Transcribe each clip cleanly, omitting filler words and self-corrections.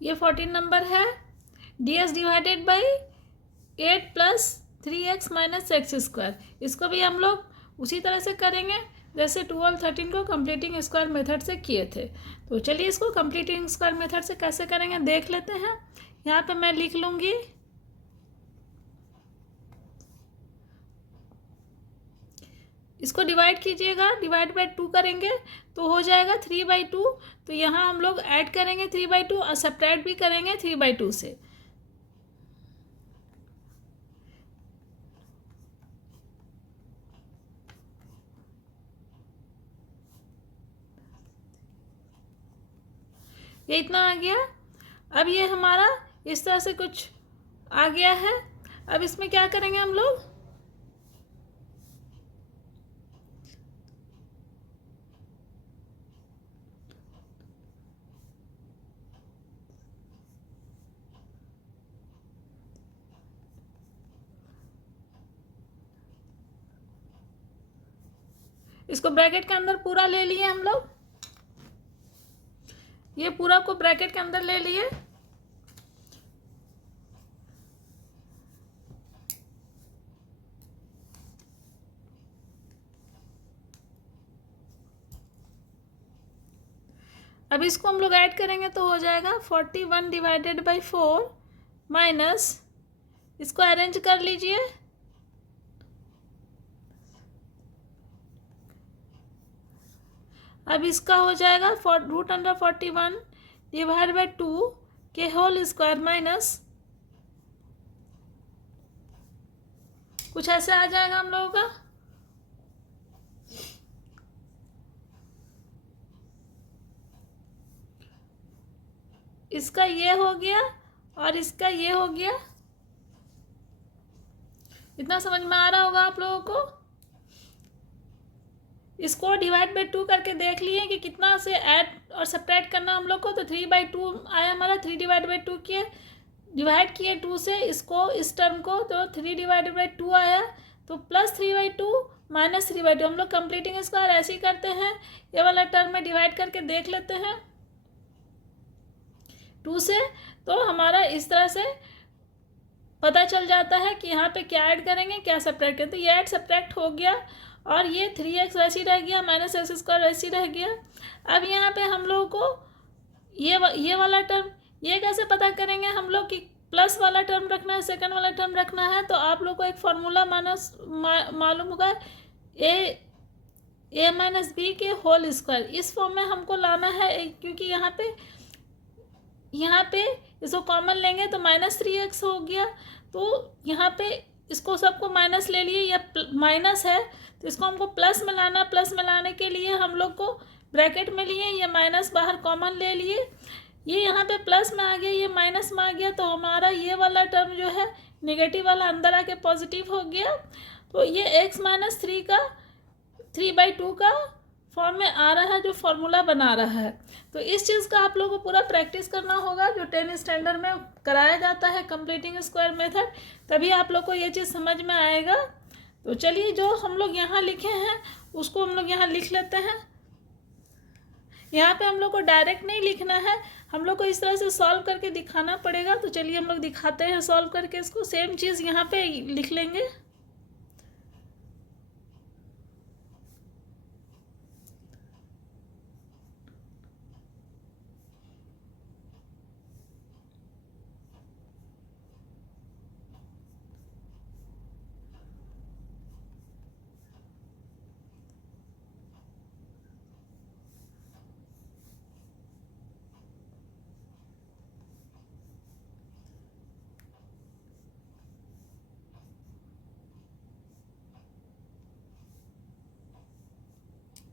ये 14 नंबर है। ds divided by 8 plus 3x minus x square, इसको भी हम लोग उसी तरह से करेंगे जैसे 2 और 13 को कंप्लीटिंग स्क्वायर मेथड से किए थे। तो चलिए इसको कंप्लीटिंग स्क्वायर मेथड से कैसे करेंगे देख लेते हैं। यहाँ पे मैं लिख लूँगी, इसको डिवाइड कीजिएगा, डिवाइड बाई 2 करेंगे तो हो जाएगा 3/2। तो यहाँ हम लोग ऐड करेंगे 3/2 और सब्ट्रैक्ट भी करेंगे 3/2 से। ये इतना आ गया। अब ये हमारा इस तरह से कुछ आ गया है। अब इसमें क्या करेंगे हम लोग, इसको ब्रैकेट के अंदर पूरा ले लिए हम लोग, ये पूरा को ब्रैकेट के अंदर ले लिए। अब इसको हम लोग ऐड करेंगे तो हो जाएगा 41 डिवाइडेड बाई 4 माइनस, इसको अरेंज कर लीजिए, अब इसका हो जाएगा √41 डिवाइड बाई 2 के होल स्क्वायर माइनस, कुछ ऐसे आ जाएगा हम लोगों का। इसका ये हो गया और इसका ये हो गया। इतना समझ में आ रहा होगा आप लोगों को। इसको डिवाइड बाई 2 करके देख लिए कि कितना से ऐड और सब्ट्रैक्ट करना हम लोग को, तो 3/2 आया हमारा। 3 डिवाइड बाई 2 किए, डिवाइड किए 2 से इसको, इस टर्म को, तो 3 डिवाइड बाई 2 आया। तो प्लस 3/2 माइनस 3/2, हम लोग कंप्लीटिंग स्क्वायर ऐसे ही करते हैं। ये वाला टर्म में डिवाइड करके देख लेते हैं 2 से, तो हमारा इस तरह से पता चल जाता है कि यहाँ पे क्या ऐड करेंगे क्या सब्ट्रैक्ट करें। तो ये ऐड सब्ट्रैक्ट हो गया और ये 3x वैसे ही रह गया, माइनस एक्स स्क्वायर वैसे ही रह गया। अब यहाँ पे हम लोगों को ये वाला टर्म, ये कैसे पता करेंगे हम लोग कि प्लस वाला टर्म रखना है सेकंड वाला टर्म रखना है। तो आप लोग को एक फार्मूला मालूम होगा, a माइनस बी के होल स्क्वायर, इस फॉर्म में हमको लाना है, क्योंकि यहाँ पे इसको कॉमन लेंगे तो -3x हो गया। तो यहाँ पे इसको सबको माइनस ले लिए, या माइनस है तो इसको हमको प्लस में लाना। प्लस में लाने के लिए हम लोग को ब्रैकेट में लिए, ये माइनस बाहर कॉमन ले लिए, ये यहाँ पे प्लस में आ गया, ये माइनस में आ गया। तो हमारा ये वाला टर्म जो है नेगेटिव वाला अंदर आके पॉजिटिव हो गया। तो ये x माइनस 3 का 3/2 का फॉर्म में आ रहा है, जो फॉर्मूला बना रहा है। तो इस चीज़ का आप लोगों को पूरा प्रैक्टिस करना होगा, जो 10 स्टैंडर्ड में कराया जाता है कंप्लीटिंग स्क्वायर मेथड, तभी आप लोग को ये चीज़ समझ में आएगा। तो चलिए, जो हम लोग यहाँ लिखे हैं उसको हम लोग यहाँ लिख लेते हैं। यहाँ पे हम लोग को डायरेक्ट नहीं लिखना है, हम लोग को इस तरह से सॉल्व करके दिखाना पड़ेगा। तो चलिए हम लोग दिखाते हैं सॉल्व करके इसको। सेम चीज़ यहाँ पे लिख लेंगे।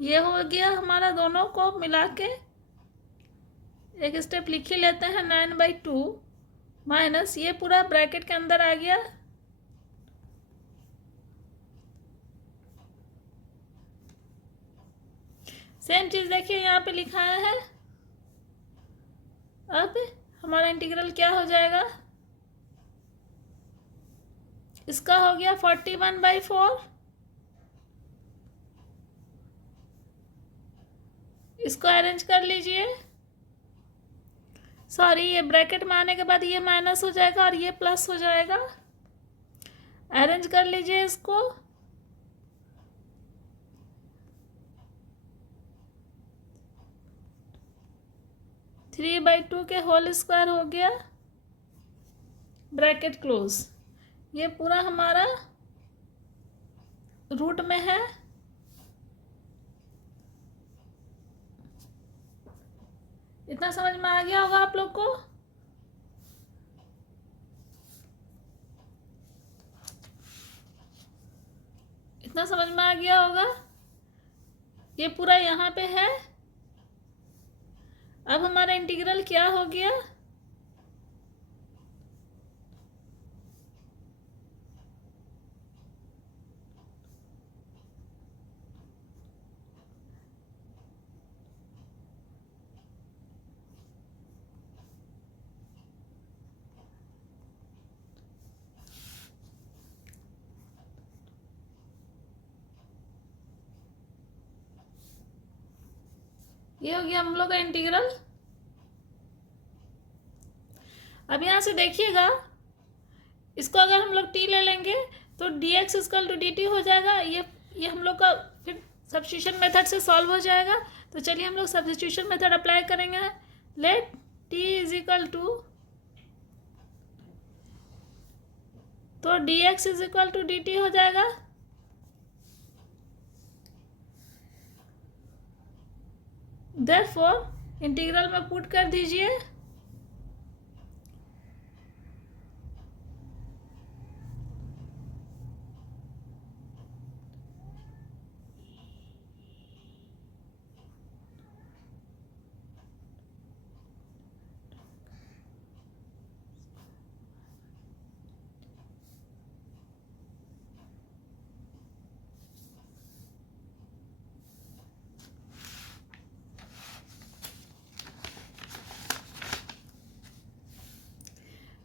ये हो गया हमारा, दोनों को मिला के एक स्टेप लिख ही लेते हैं। 9/2 माइनस, ये पूरा ब्रैकेट के अंदर आ गया, सेम चीज़ देखिए यहाँ पे लिखाया है। अब हमारा इंटीग्रल क्या हो जाएगा, इसका हो गया 41/4, इसको अरेंज कर लीजिए। सॉरी, ये ब्रैकेट में आने के बाद ये माइनस हो जाएगा और ये प्लस हो जाएगा। अरेंज कर लीजिए इसको। थ्री बाई टू के होल स्क्वायर हो गया, ब्रैकेट क्लोज। ये पूरा हमारा रूट में है। इतना समझ में आ गया होगा आप लोग को। इतना समझ में आ गया होगा। ये पूरा यहाँ पे है। अब हमारा इंटीग्रल क्या हो गया, ये हो गया हम लोग का इंटीग्रल। अब यहाँ से देखिएगा, इसको अगर हम लोग टी ले लेंगे तो d x equal to d t हो जाएगा। ये हम लोग का फिर सब्स्टिट्यूशन मेथड से सॉल्व हो जाएगा। तो चलिए हम लोग सब्स्टिट्यूशन मेथड अप्लाई करेंगे। Let t is equal to, तो d x is equal to d t हो जाएगा। देयरफॉर इंटीग्रल में पुट कर दीजिए।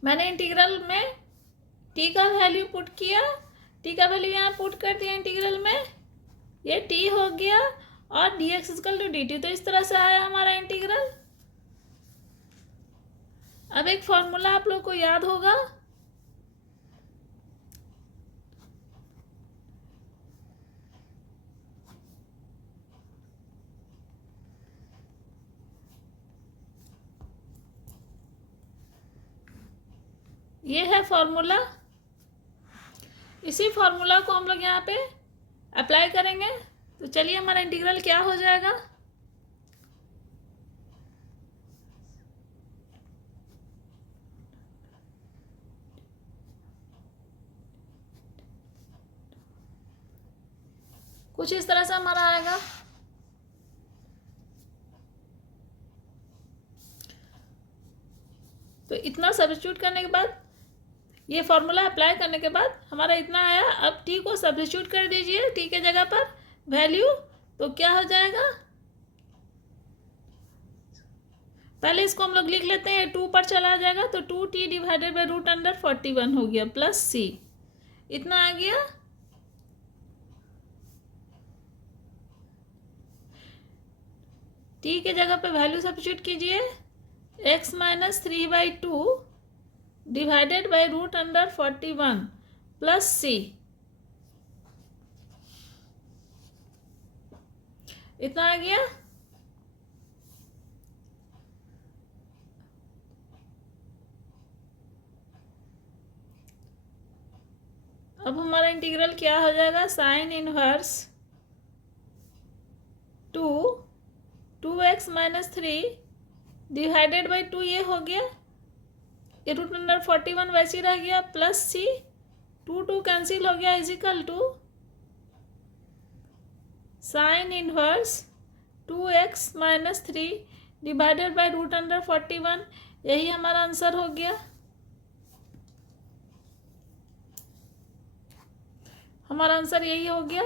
मैंने इंटीग्रल में टी का वैल्यू पुट किया, टी का वैल्यू यहाँ पुट कर दिया इंटीग्रल में, ये टी हो गया और d x equal to d t. तो इस तरह से आया हमारा इंटीग्रल। अब एक फॉर्मूला आप लोग को याद होगा, ये है फॉर्मूला। इसी फॉर्मूला को हम लोग यहाँ पे अप्लाई करेंगे। तो चलिए हमारा इंटीग्रल क्या हो जाएगा, कुछ इस तरह से हमारा आएगा। तो इतना सब्स्टिट्यूट करने के बाद, ये फॉर्मूला अप्लाई करने के बाद हमारा इतना आया। अब टी को सब्स्टिट्यूट कर दीजिए, टी के जगह पर वैल्यू, तो क्या हो जाएगा, पहले इसको हम लोग लिख लेते हैं, टू पर चला जाएगा तो two t divided by root under 41 हो गया प्लस सी, इतना आ गया। टी के जगह पे वैल्यू सब्स्टिट्यूट कीजिए, x minus 3/2 divided by root under 41 plus c, इतना आ गया। अब हमारा इंटीग्रल क्या हो जाएगा, sine inverse 2x minus 3 divided by 2, ये हो गया, ये रूट अंडर 41 वैसे ही रह गया, प्लस सी, 2 कैंसिल हो गया, is equal to sine inverse 2x minus 3 divided by root under 41। यही हमारा आंसर हो गया। हमारा आंसर यही हो गया।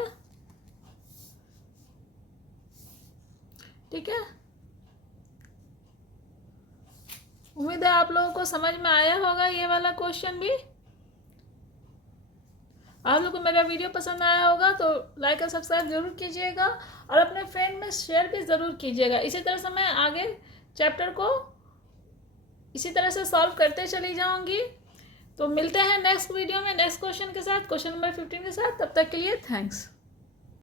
ठीक है, उम्मीद है आप लोगों को समझ में आया होगा ये वाला क्वेश्चन भी। आप लोगों को मेरा वीडियो पसंद आया होगा तो लाइक और सब्सक्राइब जरूर कीजिएगा और अपने फ्रेंड में शेयर भी ज़रूर कीजिएगा। इसी तरह से मैं आगे चैप्टर को इसी तरह से सॉल्व करते चली जाऊंगी। तो मिलते हैं नेक्स्ट वीडियो में नेक्स्ट क्वेश्चन के साथ, क्वेश्चन नंबर 15 के साथ। तब तक के लिए थैंक्स।